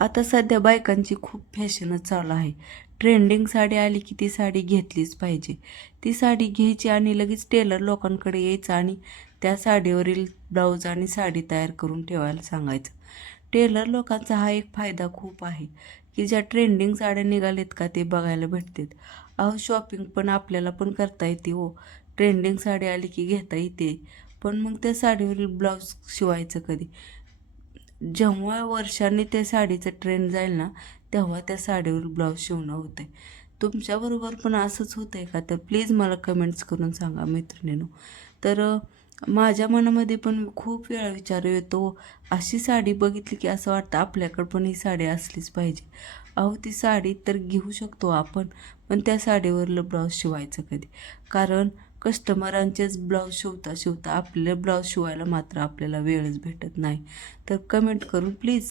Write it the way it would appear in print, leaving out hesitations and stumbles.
आता सध्या बायकांची खूप फॅशनच चालू आहे. ट्रेंडिंग साडी आली की ती साडी घेतलीच पाहिजे. ती साडी घ्यायची आणि लगेच टेलर लोकांकडे यायचं आणि त्या साडीवरील ब्लाऊज आणि साडी तयार करून ठेवायला सांगायचं. टेलर लोकांचा हा एक फायदा खूप आहे की ज्या ट्रेंडिंग साड्या निघालेत का ते बघायला भेटतात. अहो शॉपिंग पण आपल्याला पण करता येते हो. ट्रेंडिंग साडी आली की घेता येते. पण मग त्या साडीवरील ब्लाऊज शिवायचं कधी? जेव्हा वर्षांनी त्या साडीचं ट्रेंड जाईल ना, तेव्हा त्या साडीवर ब्लाऊज शिवणं होतं आहे. तुमच्याबरोबर पण असंच होतं आहे का? तर प्लीज मला कमेंट्स करून सांगा मैत्रिणींनो. तर माझ्या मनामध्ये पण खूप वेळा विचार येतो, अशी साडी बघितली की असं वाटतं आपल्याकडं पण ही साडी असलीच पाहिजे. अहो ती साडी तर घेऊ शकतो आपण, पण त्या साडीवरलं ब्लाऊज शिवायचं कधी? कारण कस्टमरांचेच ब्लाऊज शिवता शिवता आपले ब्लाऊज शिवायला मात्र आपल्याला वेळच भेटत नाही. तर कमेंट करून प्लीज